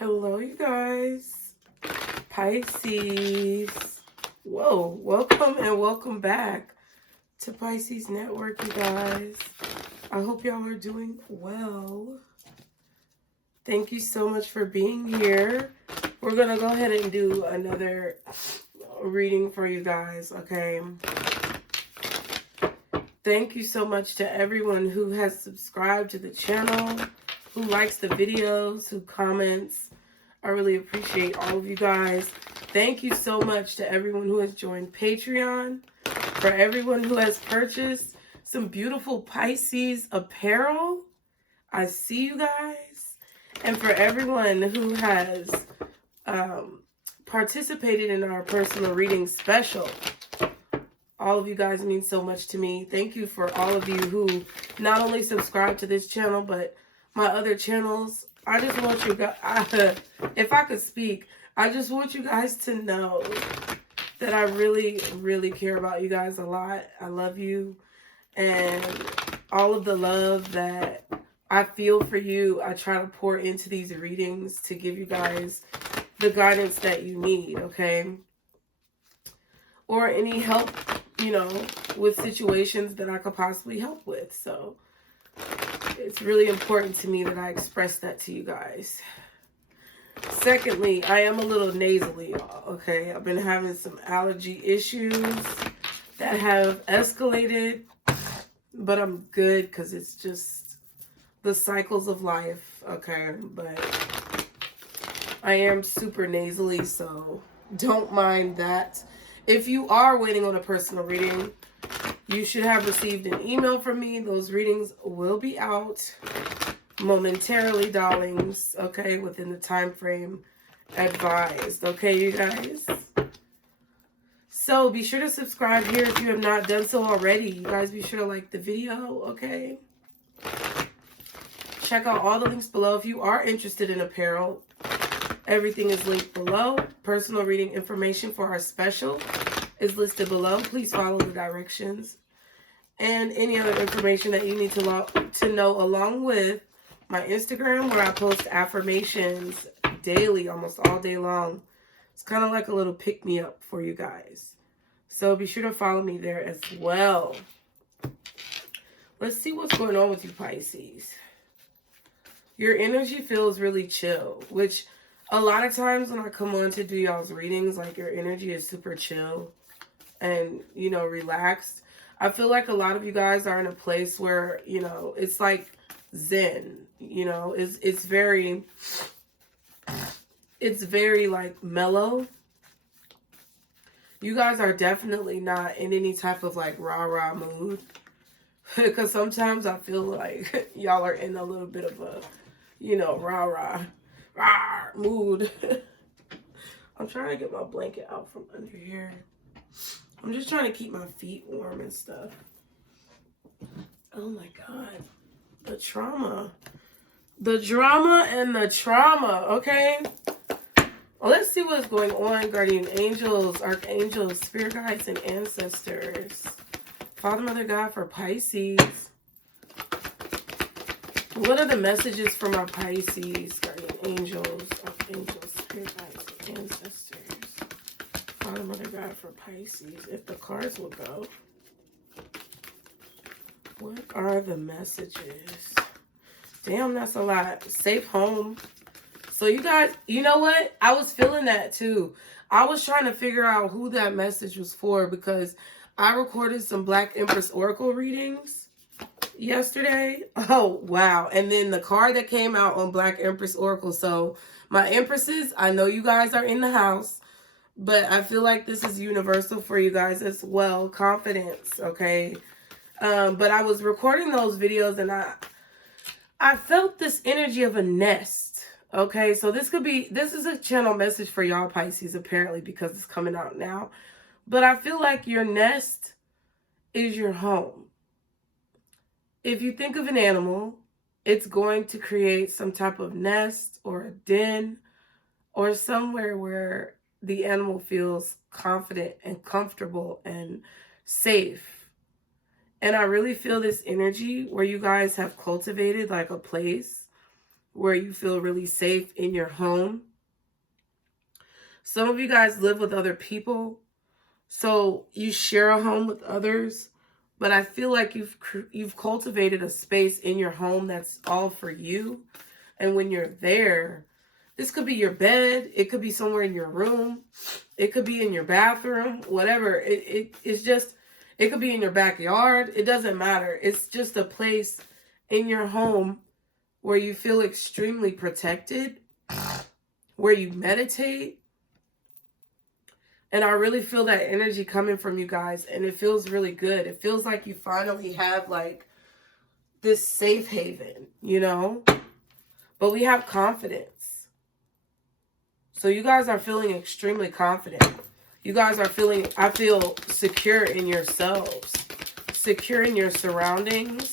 Hello, you guys. Pisces. Whoa, welcome and welcome back to Pisces Network, you guys. I hope y'all are doing well. Thank you so much for being here. We're going to go ahead and do another reading for you guys, okay? Thank you so much to everyone who has subscribed to the channel, who likes the videos, who comments. I really appreciate all of you guys. Thank you so much to everyone who has joined Patreon, for everyone who has purchased some beautiful Pisces apparel. I see you guys. And for everyone who has participated in our personal reading special. All of you guys mean so much to me. Thank you for all of you who not only subscribe to this channel, but my other channels. I just want you guys, if I could speak, I just want you guys to know that I really, really care about you guys a lot. I love you. And all of the love that I feel for you, I try to pour into these readings to give you guys the guidance that you need, okay? Or any help, you know, with situations that I could possibly help with. So it's really important to me that I express that to you guys. Secondly, I am a little nasally, y'all, okay? I've been having some allergy issues that have escalated, but I'm good because it's just the cycles of life, okay? But I am super nasally, so don't mind that. If you are waiting on a personal reading, you should have received an email from me. Those readings will be out momentarily, darlings, okay, within the time frame advised, okay, you guys? So be sure to subscribe here if you have not done so already. You guys be sure to like the video, okay? Check out all the links below if you are interested in apparel. Everything is linked below. Personal reading information for our special is listed below. Please follow the directions. And any other information that you need to know, along with my Instagram, where I post affirmations daily, almost all day long. It's kind of like a little pick-me-up for you guys. So be sure to follow me there as well. Let's see what's going on with you, Pisces. Your energy feels really chill, which a lot of times when I come on to do y'all's readings, like your energy is super chill and, you know, relaxed. I feel like a lot of you guys are in a place where, you know, it's like zen, you know, it's very like mellow. You guys are definitely not in any type of like rah-rah mood, because sometimes I feel like y'all are in a little bit of a, you know, rah-rah mood. I'm trying to get my blanket out from under here. I'm just trying to keep my feet warm and stuff. Oh my God. The trauma. The drama and the trauma, okay? Well, let's see what's going on, guardian angels, archangels, spirit guides, and ancestors. Father, Mother, God for Pisces. What are the messages from our Pisces, guardian angels, archangels, spirit guides, and ancestors? Father, Mother, God for Pisces. If the cards will go. What are the messages? Damn, that's a lot. Safe home. So you guys, you know what? I was feeling that too. I was trying to figure out who that message was for, because I recorded some Black Empress Oracle readings yesterday. Oh, wow. And then the card that came out on Black Empress Oracle. So my Empresses, I know you guys are in the house, but I feel like this is universal for you guys as well. Confidence, okay? But I was recording those videos and I felt this energy of a nest, okay? So this is a channel message for y'all Pisces, apparently, because it's coming out now. But I feel like your nest is your home. If you think of an animal, it's going to create some type of nest or a den or somewhere where the animal feels confident and comfortable and safe. And I really feel this energy where you guys have cultivated like a place where you feel really safe in your home. Some of you guys live with other people, so you share a home with others, but I feel like you've cultivated a space in your home that's all for you. And when you're there, this could be your bed, it could be somewhere in your room, it could be in your bathroom, whatever. It's just, it could be in your backyard. It doesn't matter. It's just a place in your home where you feel extremely protected, where you meditate. And I really feel that energy coming from you guys, and it feels really good. It feels like you finally have like this safe haven, you know? But we have confidence. So you guys are feeling extremely confident. You guys are feeling, I feel secure in yourselves, secure in your surroundings.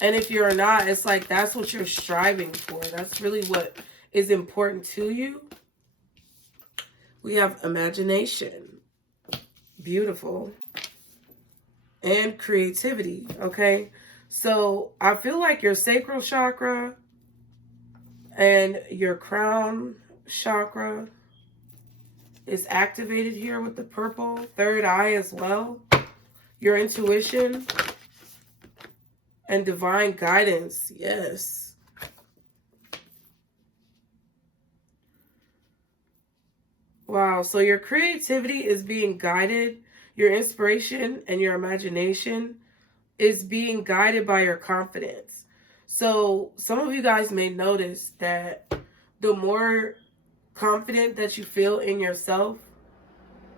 And if you're not, it's like that's what you're striving for. That's really what is important to you. We have imagination, beautiful, and creativity, okay? So I feel like your sacral chakra and your crown chakra is activated here with the purple. Third eye as well. Your intuition and divine guidance, yes. Wow, so your creativity is being guided. Your inspiration and your imagination is being guided by your confidence. So some of you guys may notice that the more confident that you feel in yourself,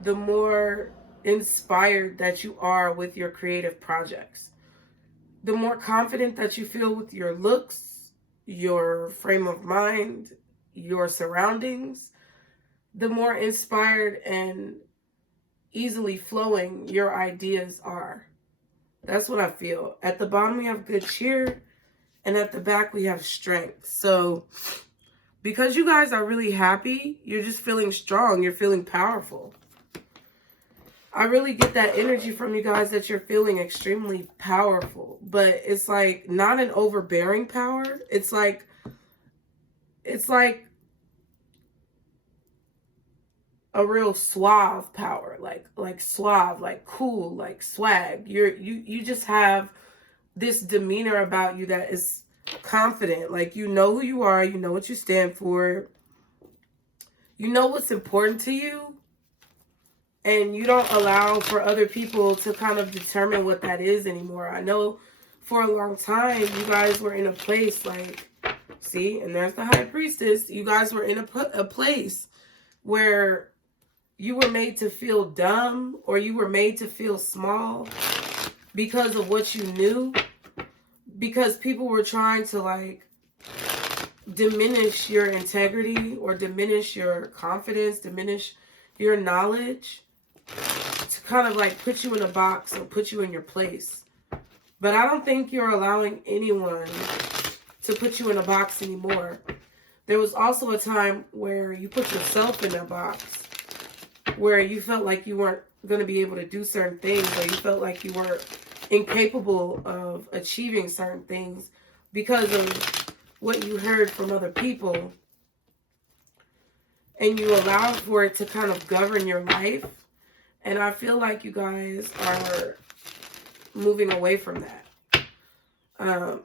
the more inspired that you are with your creative projects. The more confident that you feel with your looks, your frame of mind, your surroundings, the more inspired and easily flowing your ideas are. That's what I feel. At the bottom, we have good cheer, and at the back, we have strength. So because you guys are really happy, you're just feeling strong. You're feeling powerful. I really get that energy from you guys that you're feeling extremely powerful, but it's like not an overbearing power. It's like a real suave power, like suave, like cool, like swag. You just have this demeanor about you that is confident. Like, you know who you are, you know what you stand for, you know what's important to you, and you don't allow for other people to kind of determine what that is anymore. I know for a long time you guys were in a place like, see, and there's the High Priestess. You guys were in a place where you were made to feel dumb, or you were made to feel small because of what you knew, because people were trying to like diminish your integrity or diminish your confidence, diminish your knowledge, to kind of like put you in a box or put you in your place. But I don't think you're allowing anyone to put you in a box anymore. There was also a time where you put yourself in a box, where you felt like you weren't going to be able to do certain things, or you felt like you weren't incapable of achieving certain things because of what you heard from other people, and you allowed for it to kind of govern your life. And I feel like you guys are moving away from that.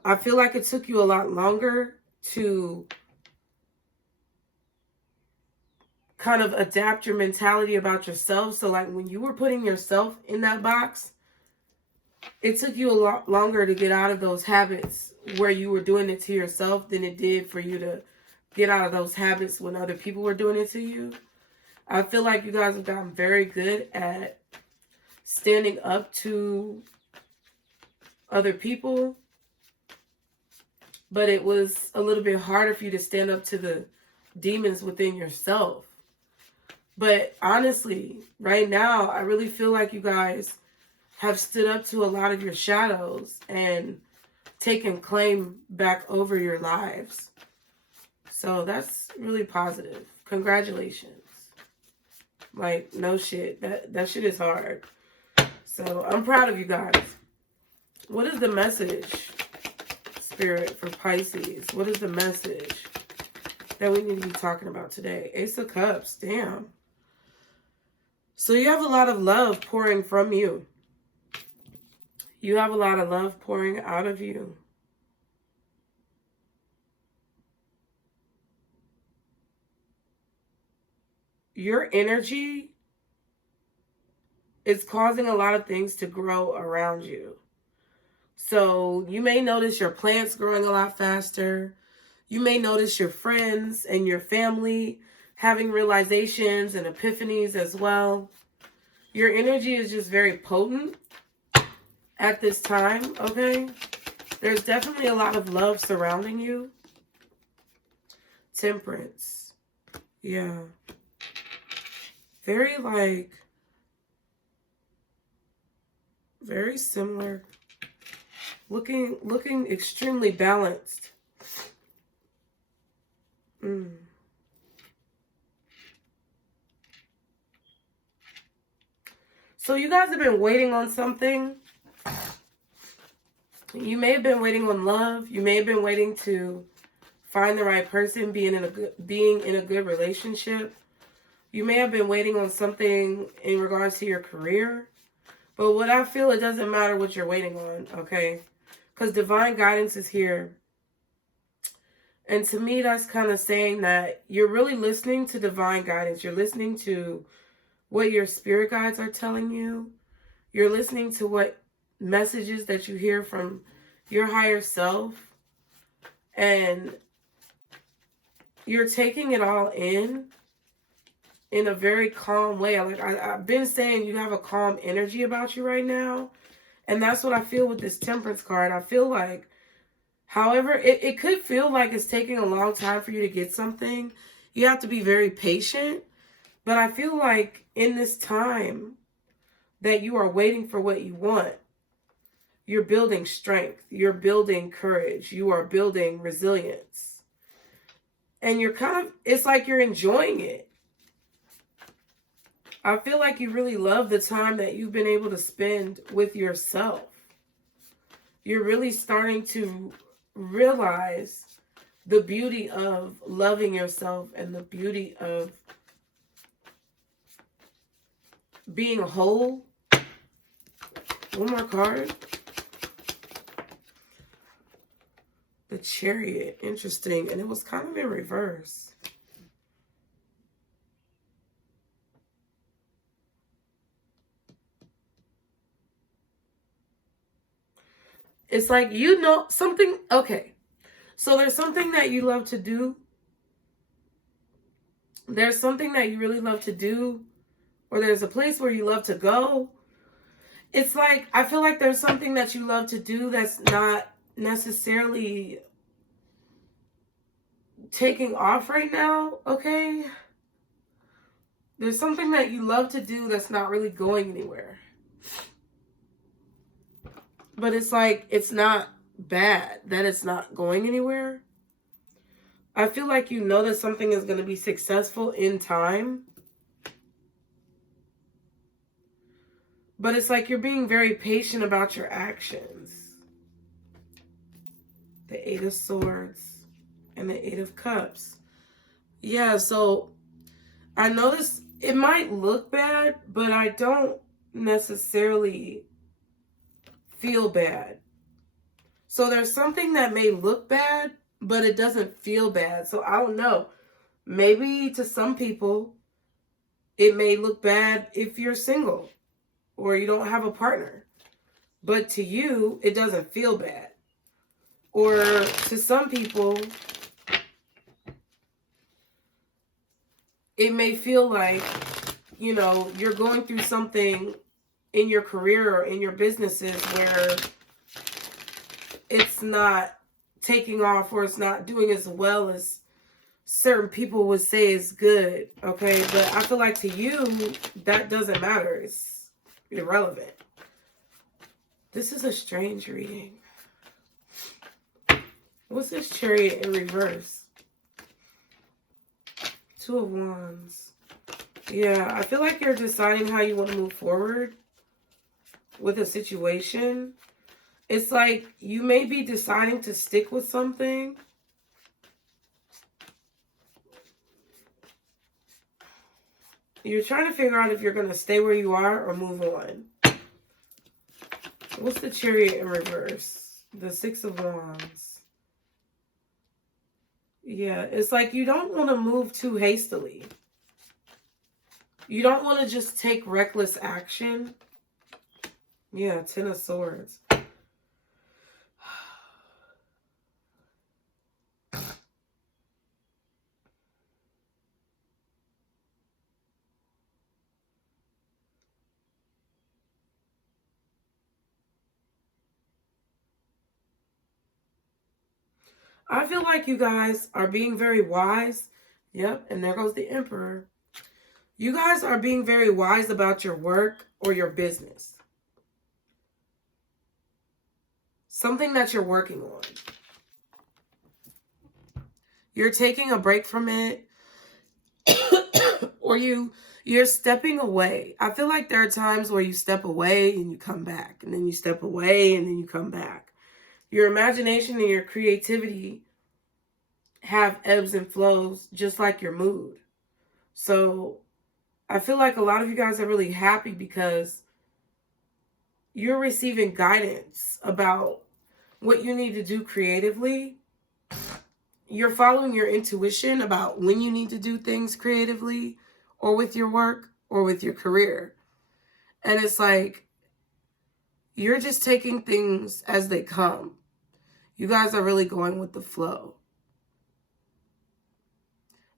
I feel like it took you a lot longer to kind of adapt your mentality about yourself. So like when you were putting yourself in that box, it took you a lot longer to get out of those habits where you were doing it to yourself than it did for you to get out of those habits when other people were doing it to you. I feel like you guys have gotten very good at standing up to other people, but it was a little bit harder for you to stand up to the demons within yourself. But honestly, right now, I really feel like you guys have stood up to a lot of your shadows and taken claim back over your lives. So that's really positive. Congratulations. Like, no shit. That shit is hard. So I'm proud of you guys. What is the message, Spirit, for Pisces? What is the message that we need to be talking about today? Ace of Cups. Damn. So you have a lot of love pouring from you. You have a lot of love pouring out of you. Your energy is causing a lot of things to grow around you. So you may notice your plants growing a lot faster. You may notice your friends and your family having realizations and epiphanies as well. Your energy is just very potent at this time, okay? There's definitely a lot of love surrounding you. Temperance. Yeah. Very like, very similar. Looking extremely balanced. So you guys have been waiting on something. You may have been waiting on love. You may have been waiting to find the right person, being in a good relationship. You may have been waiting on something in regards to your career. But what I feel, it doesn't matter what you're waiting on, okay? Because divine guidance is here. And to me, that's kind of saying that you're really listening to divine guidance. You're listening to what your spirit guides are telling you. You're listening to what messages that you hear from your higher self. And you're taking it all in a very calm way. Like I've been saying, you have a calm energy about you right now. And that's what I feel with this Temperance card. I feel like, however, it could feel like it's taking a long time for you to get something. You have to be very patient. But I feel like in this time that you are waiting for what you want, you're building strength. You're building courage. You are building resilience. And you're kind of, it's like you're enjoying it. I feel like you really love the time that you've been able to spend with yourself. You're really starting to realize the beauty of loving yourself and the beauty of being whole. One more card. The Chariot. Interesting. And it was kind of in reverse. It's like, you know, something. Okay. So there's something that you love to do. There's something that you really love to do. Or there's a place where you love to go. It's like, I feel like there's something that you love to do that's not necessarily taking off right now, okay? There's something that you love to do that's not really going anywhere. But it's like, it's not bad that it's not going anywhere. I feel like you know that something is going to be successful in time. But it's like you're being very patient about your actions. The Eight of Swords and the Eight of Cups. Yeah, so I know this, it might look bad, but I don't necessarily feel bad. So there's something that may look bad, but it doesn't feel bad. So I don't know. Maybe to some people, it may look bad if you're single or you don't have a partner. But to you, it doesn't feel bad. Or to some people, it may feel like, you know, you're going through something in your career or in your businesses where it's not taking off or it's not doing as well as certain people would say is good, okay? But I feel like to you, that doesn't matter. It's irrelevant. This is a strange reading. What's this Chariot in reverse? Two of Wands. Yeah, I feel like you're deciding how you want to move forward with a situation. It's like you may be deciding to stick with something. You're trying to figure out if you're going to stay where you are or move on. What's the Chariot in reverse? The Six of Wands. Yeah, it's like you don't want to move too hastily. You don't want to just take reckless action. Yeah, Ten of Swords. I feel like you guys are being very wise. Yep, and there goes the Emperor. You guys are being very wise about your work or your business. Something that you're working on. You're taking a break from it. Or you're stepping away. I feel like there are times where you step away and you come back. And then you step away and then you come back. Your imagination and your creativity have ebbs and flows just like your mood. So I feel like a lot of you guys are really happy because you're receiving guidance about what you need to do creatively. You're following your intuition about when you need to do things creatively or with your work or with your career. And it's like you're just taking things as they come. You guys are really going with the flow.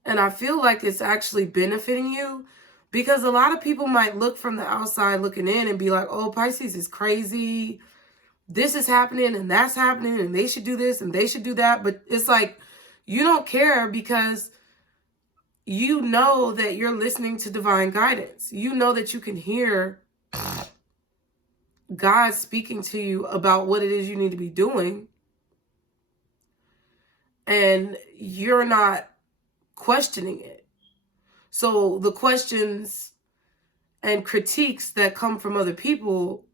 And I feel like it's actually benefiting you because a lot of people might look from the outside looking in and be like, oh, Pisces is crazy. This is happening and that's happening and they should do this and they should do that. But it's like you don't care because you know that you're listening to divine guidance. You know that you can hear God speaking to you about what it is you need to be doing. And you're not questioning it. So the questions and critiques that come from other people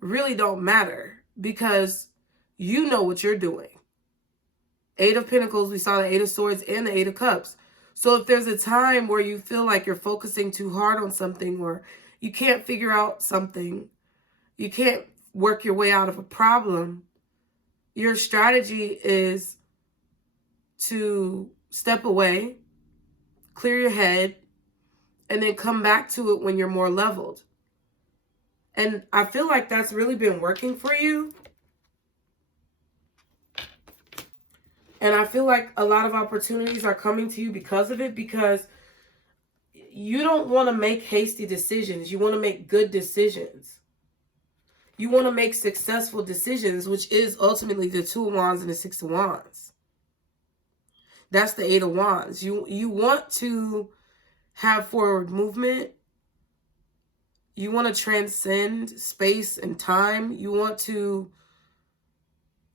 really don't matter because you know what you're doing. Eight of Pentacles, we saw the Eight of Swords and the Eight of Cups. So if there's a time where you feel like you're focusing too hard on something or you can't figure out something, you can't work your way out of a problem, your strategy is to step away, clear your head, and then come back to it when you're more leveled. And I feel like that's really been working for you. And I feel like a lot of opportunities are coming to you because of it, because you don't want to make hasty decisions. You want to make good decisions. You want to make successful decisions, which is ultimately the Two of Wands and the Six of Wands. That's the Eight of Wands. You want to have forward movement. You want to transcend space and time. You want to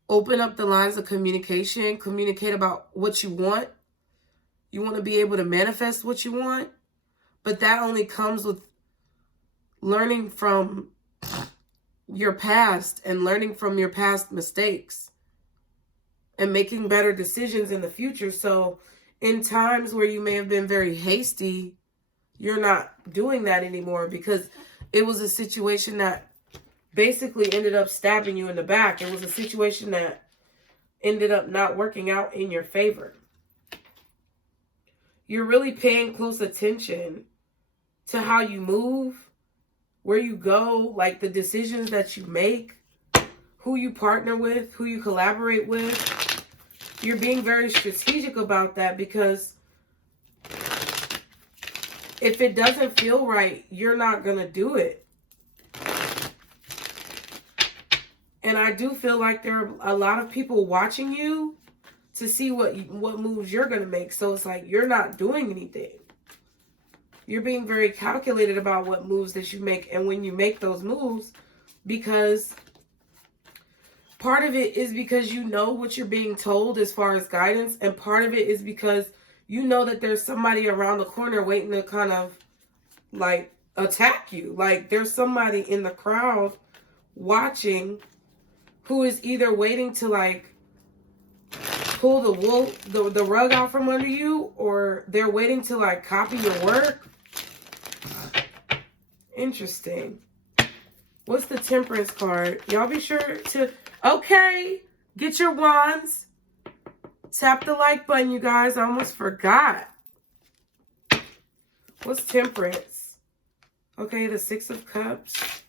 open up the lines of communication, communicate about what you want. You want to be able to manifest what you want. But that only comes with learning from your past and learning from your past mistakes and making better decisions in the future. So in times where you may have been very hasty, you're not doing that anymore because it was a situation that basically ended up stabbing you in the back. It was a situation that ended up not working out in your favor. You're really paying close attention to how you move, where you go, like the decisions that you make, who you partner with, who you collaborate with. You're being very strategic about that because if it doesn't feel right, you're not going to do it. And I do feel like there are a lot of people watching you to see what moves you're going to make. So it's like you're not doing anything. You're being very calculated about what moves that you make and when you make those moves, because part of it is because you know what you're being told as far as guidance, and part of it is because you know that there's somebody around the corner waiting to kind of like attack you. Like there's somebody in the crowd watching who is either waiting to like pull the rug out from under you, or they're waiting to like copy your work. Interesting. What's the Temperance card? Y'all be sure to, okay, get your wands. Tap the like button, you guys. I almost forgot. What's Temperance? Okay, the Six of Cups.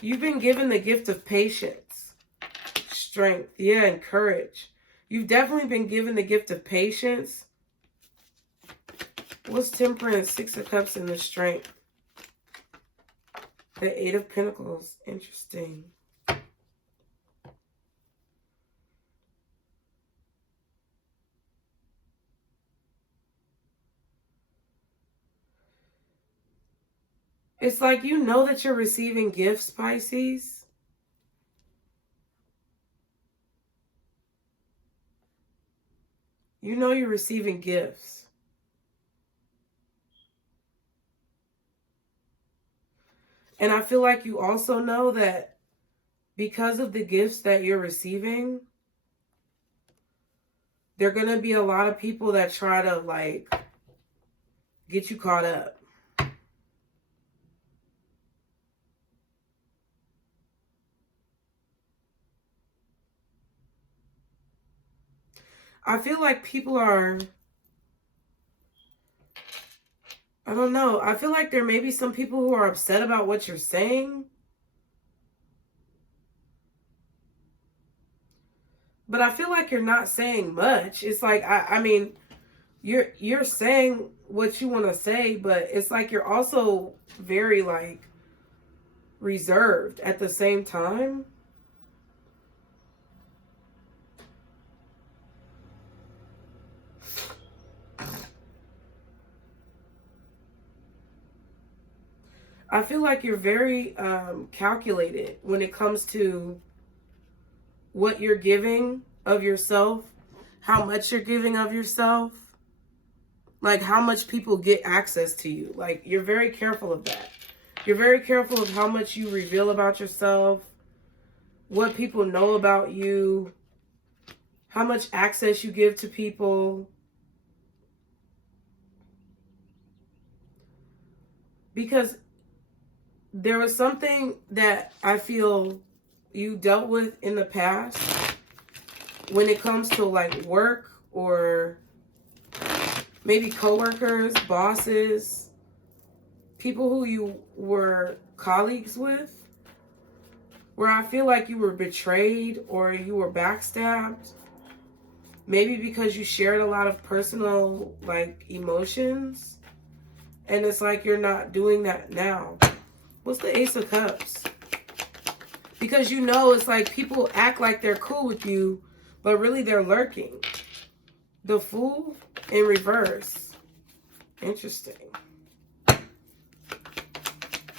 You've been given the gift of patience, strength, yeah, and courage. You've definitely been given the gift of patience. What's Temperance, Six of Cups, and the Strength? The Eight of Pentacles. Interesting. It's like you know that you're receiving gifts, Pisces. You know you're receiving gifts. And I feel like you also know that because of the gifts that you're receiving, there are going to be a lot of people that try to like get you caught up. I feel like people are, I don't know. I feel like there may be some people who are upset about what you're saying. But I feel like you're not saying much. It's like, I mean, you're saying what you want to say, but it's like you're also very like reserved at the same time. I feel like you're very calculated when it comes to what you're giving of yourself, how much you're giving of yourself, like how much people get access to you. Like you're very careful of that. You're very careful of how much you reveal about yourself, what people know about you, how much access you give to people. Because there was something that I feel you dealt with in the past when it comes to like work or maybe coworkers, bosses, people who you were colleagues with, where I feel like you were betrayed or you were backstabbed. Maybe because you shared a lot of personal like emotions, and it's like you're not doing that now. What's the Ace of Cups? Because you know it's like people act like they're cool with you, but really they're lurking. The Fool in reverse. Interesting.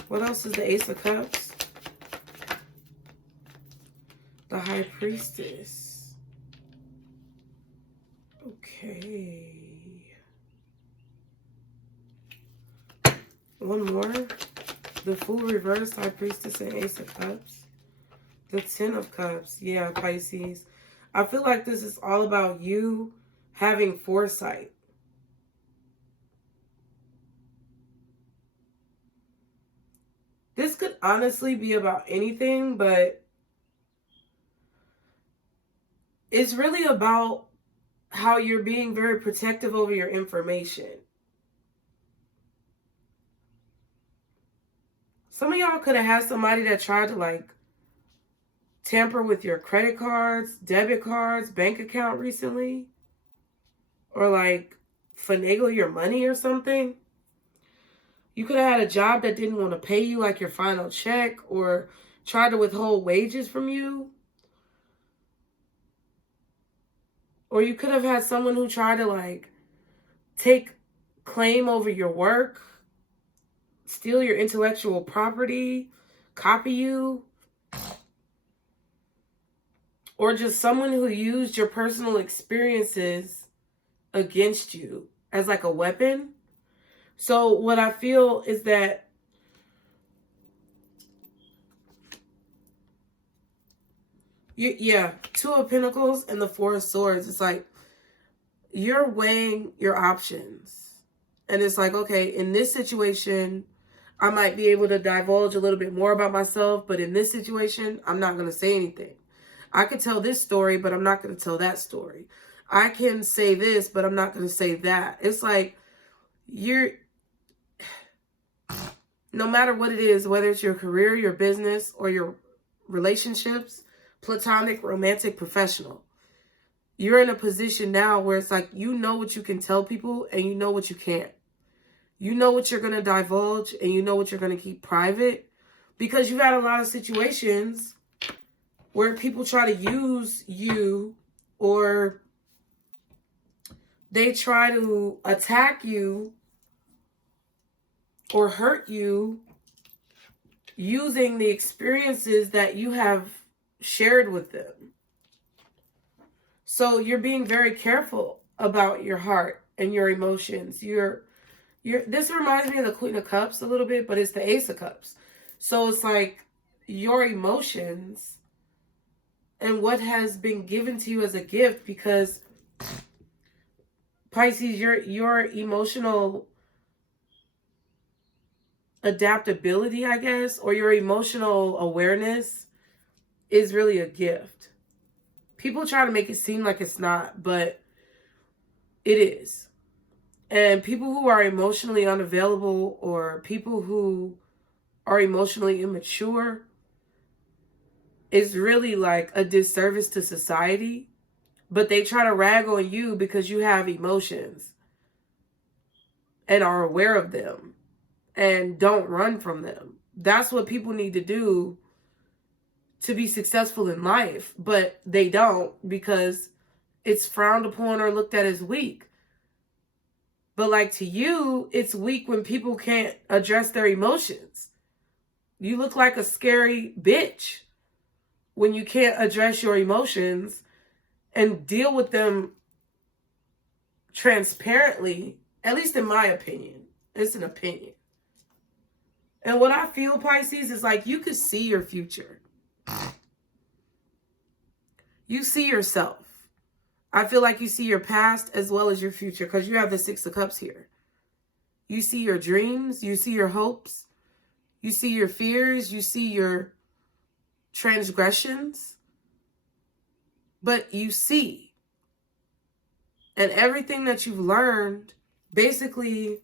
What else is the Ace of Cups? The High Priestess. Okay. One more. The Fool reverse, High Priestess, and Ace of Cups. The Ten of Cups. Yeah, Pisces. I feel like this is all about you having foresight. This could honestly be about anything, but it's really about how you're being very protective over your information. Some of y'all could have had somebody that tried to like tamper with your credit cards, debit cards, bank account recently, or like finagle your money or something. You could have had a job that didn't want to pay you like your final check, or tried to withhold wages from you. Or you could have had someone who tried to like take claim over your work, steal your intellectual property, copy you. Or just someone who used your personal experiences against you as like a weapon. So what I feel is that Yeah, Two of Pentacles and the Four of Swords. It's like you're weighing your options. And it's like, okay, in this situation, I might be able to divulge a little bit more about myself, but in this situation, I'm not going to say anything. I could tell this story, but I'm not going to tell that story. I can say this, but I'm not going to say that. It's like no matter what it is, whether it's your career, your business, or your relationships, platonic, romantic, professional, you're in a position now where it's like, you know what you can tell people and you know what you can't. You know what you're going to divulge and you know what you're going to keep private, because you've had a lot of situations where people try to use you, or they try to attack you or hurt you using the experiences that you have shared with them. So you're being very careful about your heart and your emotions. This reminds me of the Queen of Cups a little bit, but it's the Ace of Cups. So it's like your emotions and what has been given to you as a gift, because Pisces, your emotional adaptability, I guess, or your emotional awareness is really a gift. People try to make it seem like it's not, but it is. And people who are emotionally unavailable, or people who are emotionally immature, is really like a disservice to society. But they try to rag on you because you have emotions and are aware of them and don't run from them. That's what people need to do to be successful in life, but they don't, because it's frowned upon or looked at as weak. But like, to you, it's weak when people can't address their emotions. You look like a scary bitch when you can't address your emotions and deal with them transparently, at least in my opinion. It's an opinion. And what I feel, Pisces, is like you could see your future. You see yourself. I feel like you see your past as well as your future, because you have the Six of Cups here. You see your dreams. You see your hopes. You see your fears. You see your transgressions. But you see. And everything that you've learned basically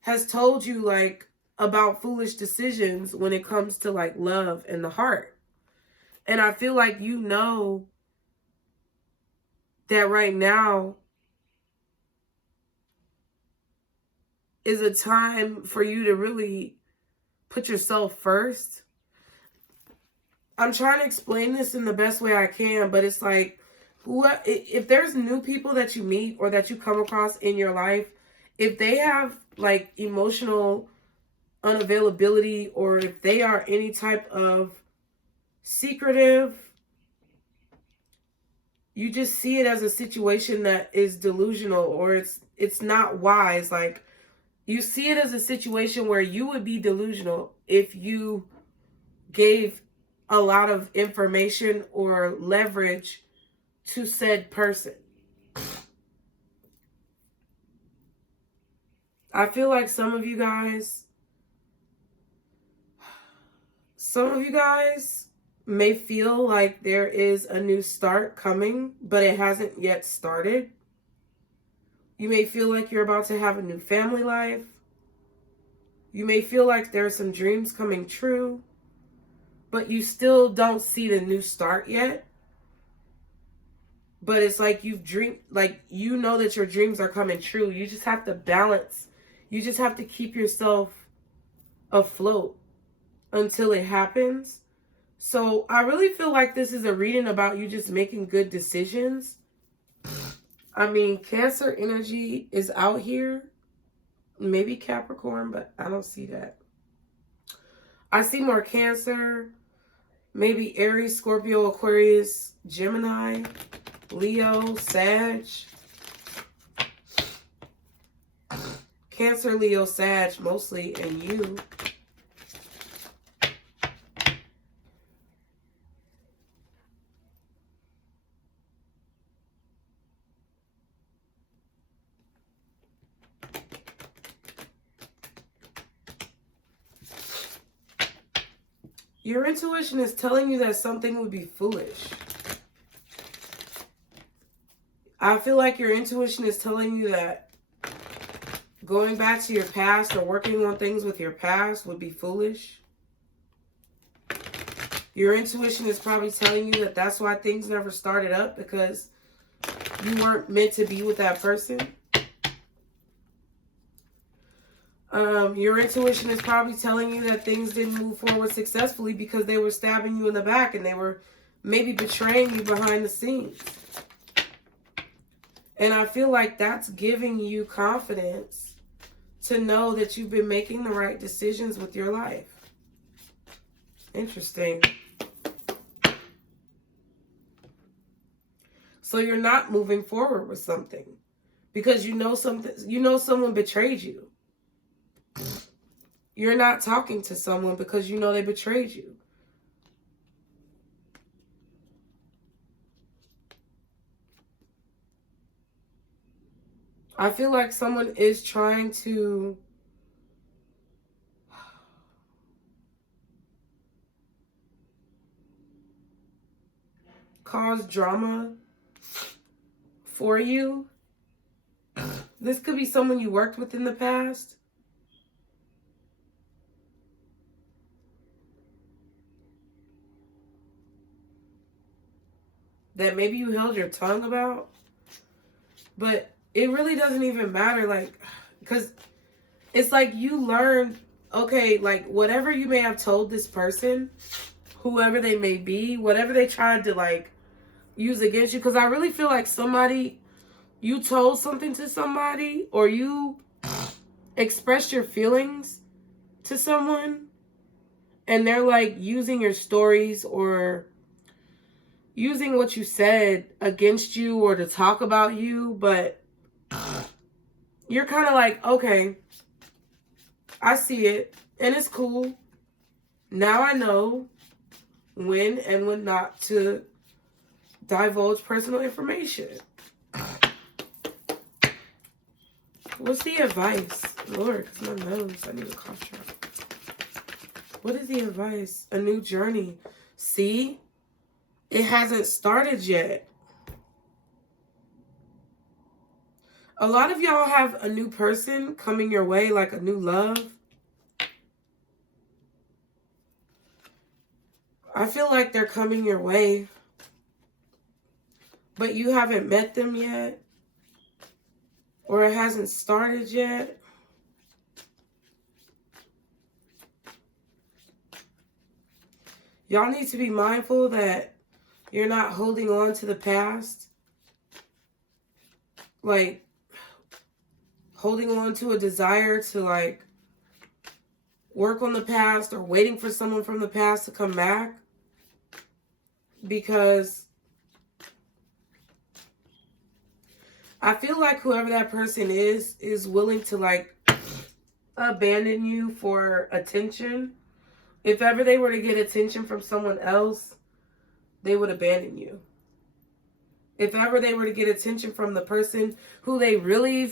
has told you like about foolish decisions when it comes to like love and the heart. And I feel like you know that right now is a time for you to really put yourself first. I'm trying to explain this in the best way I can, but it's like, if there's new people that you meet or that you come across in your life, if they have like emotional unavailability, or if they are any type of secretive, you just see it as a situation that is delusional, or it's not wise. Like, you see it as a situation where you would be delusional if you gave a lot of information or leverage to said person. I feel like some of you guys may feel like there is a new start coming, but it hasn't yet started. You may feel like you're about to have a new family life. You may feel like there are some dreams coming true, but you still don't see the new start yet. But it's like you've dreamed, like, you know that your dreams are coming true. You just have to balance. You just have to keep yourself afloat until it happens. So I really feel like this is a reading about you just making good decisions. I mean, Cancer energy is out here. Maybe Capricorn, but I don't see that. I see more Cancer, maybe Aries, Scorpio, Aquarius, Gemini, Leo, Sag. Cancer, Leo, Sag mostly, and you. Your intuition is telling you that something would be foolish. I feel like your intuition is telling you that going back to your past or working on things with your past would be foolish. Your intuition is probably telling you that that's why things never started up, because you weren't meant to be with that person. Your intuition is probably telling you that things didn't move forward successfully because they were stabbing you in the back and they were maybe betraying you behind the scenes. And I feel like that's giving you confidence to know that you've been making the right decisions with your life. Interesting. So you're not moving forward with something because you know someone betrayed you. You're not talking to someone because you know they betrayed you. I feel like someone is trying to cause drama for you. This could be someone you worked with in the past. That maybe you held your tongue about. But it really doesn't even matter, like, because it's like you learned, okay, like whatever you may have told this person, whoever they may be, whatever they tried to like use against you, because I really feel like you told something to somebody or you expressed your feelings to someone and they're like using your stories or using what you said against you or to talk about you, but you're kind of like, okay, I see it and it's cool. Now I know when and when not to divulge personal information. What's the advice? Lord, it's my nose. I need a cough drop. What is the advice? A new journey. See? It hasn't started yet. A lot of y'all have a new person coming your way, like a new love. I feel like they're coming your way, but you haven't met them yet, or it hasn't started yet. Y'all need to be mindful that you're not holding on to the past. Like, holding on to a desire to, like, work on the past or waiting for someone from the past to come back. Because I feel like whoever that person is willing to, like, abandon you for attention. If ever they were to get attention from someone else, they would abandon you. If ever they were to get attention from the person who they really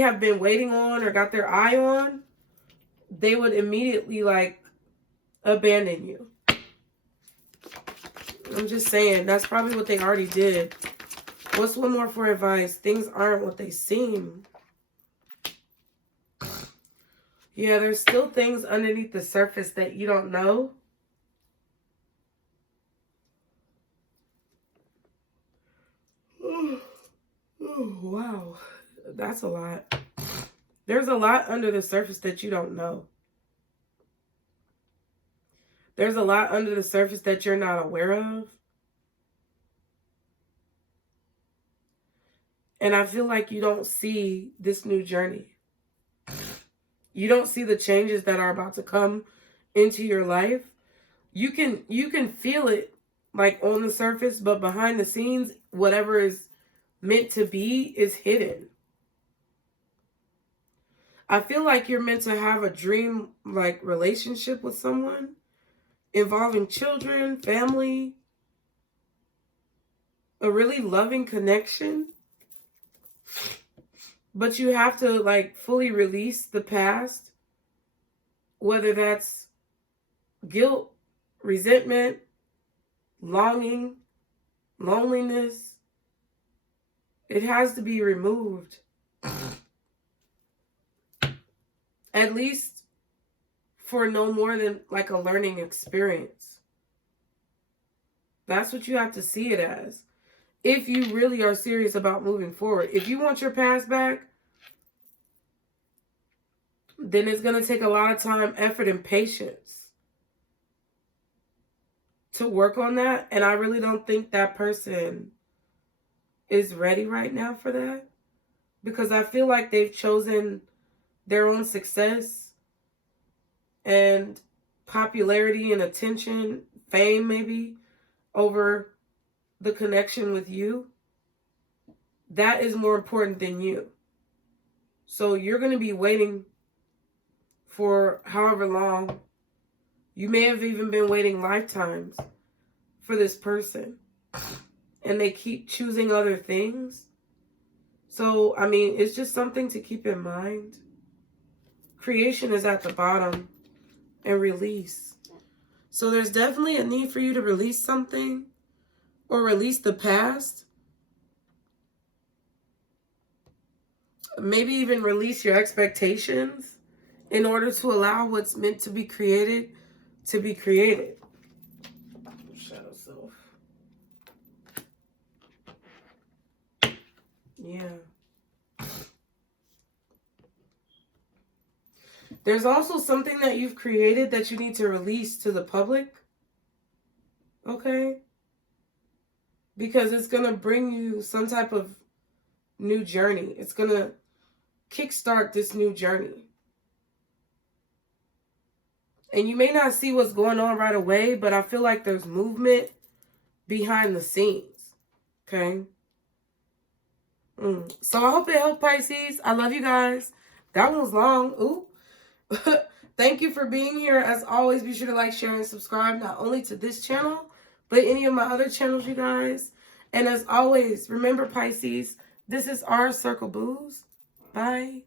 have been waiting on or got their eye on, they would immediately, like, abandon you. I'm just saying, that's probably what they already did. What's one more for advice? Things aren't what they seem. Yeah, there's still things underneath the surface that you don't know. Oh, wow. That's a lot. There's a lot under the surface that you don't know. There's a lot under the surface that you're not aware of. And I feel like you don't see this new journey. You don't see the changes that are about to come into your life. You can feel it, like, on the surface, but behind the scenes, whatever is meant to be is hidden. I feel like you're meant to have a dream, like, relationship with someone involving children, family, a really loving connection. But you have to, like, fully release the past, whether that's guilt, resentment, longing, loneliness. It has to be removed. At least for no more than like a learning experience. That's what you have to see it as. If you really are serious about moving forward. If you want your past back, then it's going to take a lot of time, effort, and patience to work on that. And I really don't think that person is ready right now for that. Because I feel like they've chosen their own success and popularity and attention, fame maybe, over the connection with you. That is more important than you. So you're going to be waiting for however long. You may have even been waiting lifetimes for this person. And they keep choosing other things. So, I mean, it's just something to keep in mind. Creation is at the bottom. And release. So there's definitely a need for you to release something. Or release the past. Maybe even release your expectations. In order to allow what's meant to be created to be created. Shadow self. Yeah. There's also something that you've created that you need to release to the public. Okay? Because it's going to bring you some type of new journey. It's going to kickstart this new journey. And you may not see what's going on right away, but I feel like there's movement behind the scenes. Okay? So I hope it helped, Pisces. I love you guys. That one was long. Ooh. Thank you for being here. As always, be sure to like, share, and subscribe, not only to this channel, but any of my other channels, you guys. And as always, remember, Pisces, this is our Circle Booze. Bye.